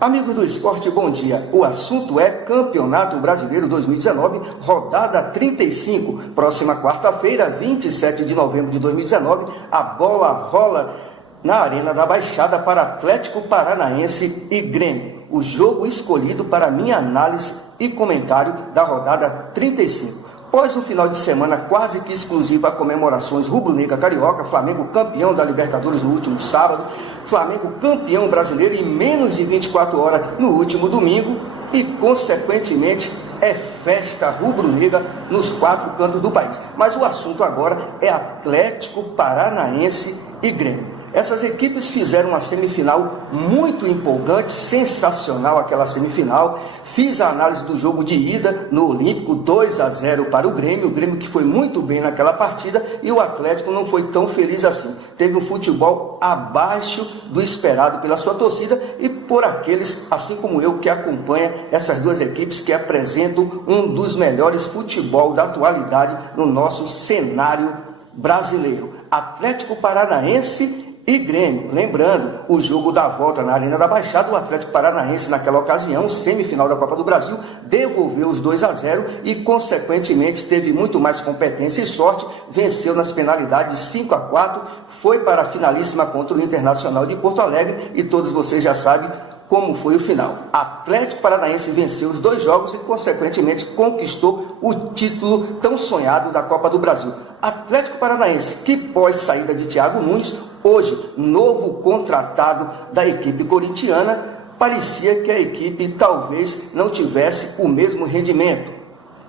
Amigos do esporte, bom dia. O assunto é Campeonato Brasileiro 2019, rodada 35. Próxima quarta-feira, 27 de novembro de 2019, a bola rola na Arena da Baixada para Atlético Paranaense e Grêmio. O jogo escolhido para minha análise e comentário da rodada 35. Após um final de semana quase que exclusivo a comemorações rubro-negra carioca, Flamengo campeão da Libertadores no último sábado, Flamengo campeão brasileiro em menos de 24 horas no último domingo e, consequentemente, é festa rubro-negra nos 4 cantos do país. Mas o assunto agora é Atlético Paranaense e Grêmio. Essas equipes fizeram uma semifinal muito empolgante, sensacional aquela semifinal. Fiz a análise do jogo de ida no Olímpico, 2-0 para o Grêmio que foi muito bem naquela partida, e o Atlético não foi tão feliz assim. Teve um futebol abaixo do esperado pela sua torcida e por aqueles, assim como eu, que acompanha essas duas equipes que apresentam um dos melhores futebol da atualidade no nosso cenário brasileiro. Atlético Paranaense e Grêmio. Lembrando, o jogo da volta na Arena da Baixada, o Atlético Paranaense naquela ocasião, semifinal da Copa do Brasil, devolveu os 2-0 e, consequentemente, teve muito mais competência e sorte, venceu nas penalidades 5-4, foi para a finalíssima contra o Internacional de Porto Alegre e todos vocês já sabem como foi o final. Atlético Paranaense venceu os 2 jogos e, consequentemente, conquistou o título tão sonhado da Copa do Brasil. Atlético Paranaense, que pós saída de Thiago Nunes, hoje novo contratado da equipe corintiana, parecia que a equipe talvez não tivesse o mesmo rendimento.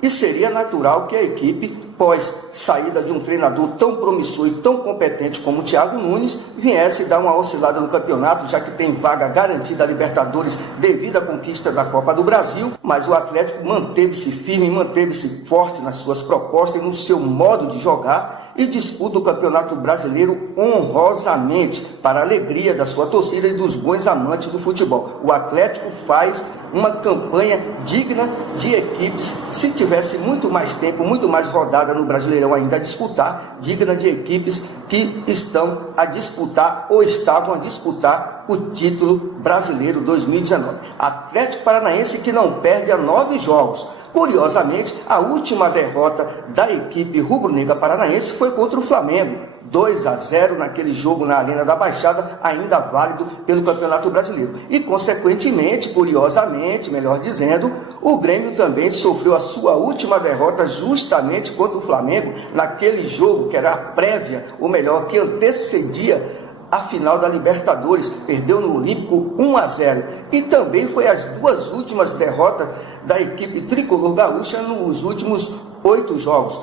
E seria natural que a equipe, pós saída de um treinador tão promissor e tão competente como o Thiago Nunes, viesse dar uma oscilada no campeonato, já que tem vaga garantida a Libertadores devido à conquista da Copa do Brasil. Mas o Atlético manteve-se firme, manteve-se forte nas suas propostas e no seu modo de jogar, e disputa o Campeonato Brasileiro honrosamente, para a alegria da sua torcida e dos bons amantes do futebol. O Atlético faz uma campanha digna de equipes, se tivesse muito mais tempo, muito mais rodada no Brasileirão ainda a disputar, digna de equipes que estão a disputar ou estavam a disputar o título brasileiro 2019. Atlético Paranaense que não perde há 9 jogos. Curiosamente, a última derrota da equipe rubro-negra paranaense foi contra o Flamengo, 2-0 naquele jogo na Arena da Baixada, ainda válido pelo Campeonato Brasileiro. E, consequentemente, curiosamente, melhor dizendo, o Grêmio também sofreu a sua última derrota justamente contra o Flamengo, naquele jogo que era a prévia, ou melhor, que antecedia a final da Libertadores, perdeu no Olímpico 1-0. E também foi as 2 últimas derrotas da equipe tricolor gaúcha nos últimos 8 jogos.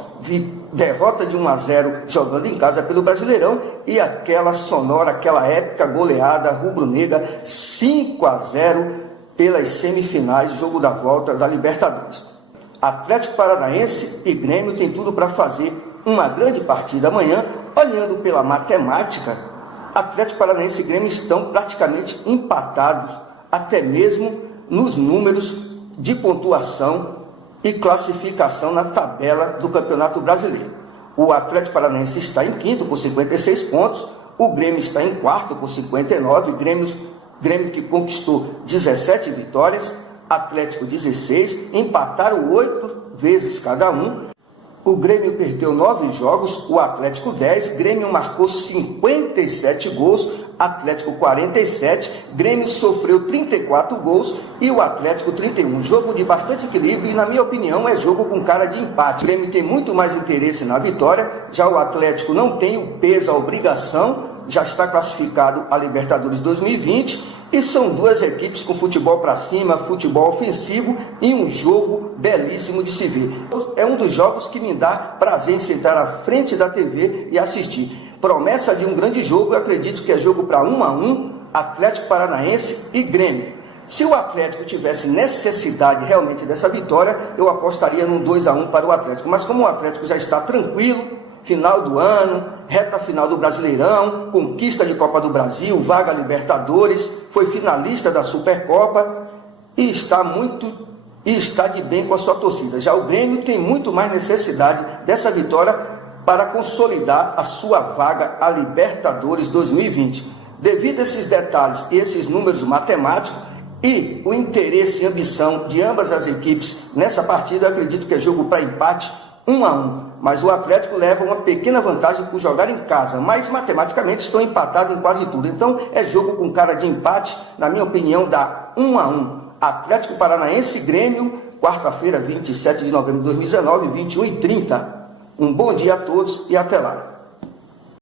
Derrota de 1-0 jogando em casa pelo Brasileirão e aquela sonora, aquela épica goleada rubro-negra 5-0 pelas semifinais, jogo da volta da Libertadores. Atlético Paranaense e Grêmio tem tudo para fazer uma grande partida amanhã. Olhando pela matemática, Atlético Paranaense e Grêmio estão praticamente empatados, até mesmo nos números de pontuação e classificação na tabela do Campeonato Brasileiro. O Atlético Paranaense está em 5º por 56 pontos, o Grêmio está em 4º por 59, Grêmio que conquistou 17 vitórias, Atlético 16, empataram 8 vezes cada um. O Grêmio perdeu 9 jogos, o Atlético 10, Grêmio marcou 57 gols, Atlético 47, Grêmio sofreu 34 gols e o Atlético 31. Jogo de bastante equilíbrio e, na minha opinião, é jogo com cara de empate. O Grêmio tem muito mais interesse na vitória, já o Atlético não tem o peso, a obrigação, já está classificado a Libertadores 2020 e são 2 equipes com futebol para cima, futebol ofensivo e um jogo belíssimo de se ver. É um dos jogos que me dá prazer em sentar à frente da TV e assistir. Promessa de um grande jogo, eu acredito que é jogo para 1-1, Atlético Paranaense e Grêmio. Se o Atlético tivesse necessidade realmente dessa vitória, eu apostaria num 2-1 para o Atlético. Mas como o Atlético já está tranquilo, final do ano, reta final do Brasileirão, conquista de Copa do Brasil, vaga Libertadores, foi finalista da Supercopa e está de bem com a sua torcida. Já o Grêmio tem muito mais necessidade dessa vitória para consolidar a sua vaga à Libertadores 2020. Devido a esses detalhes e esses números matemáticos, E o interesse e ambição de ambas as equipes nessa partida, acredito que é jogo para empate 1-1. Mas o Atlético leva uma pequena vantagem por jogar em casa, mas matematicamente estão empatados em quase tudo. Então é jogo com cara de empate, na minha opinião, dá 1-1. Atlético Paranaense e Grêmio, quarta-feira, 27 de novembro de 2019, 21h30. Um bom dia a todos e até lá.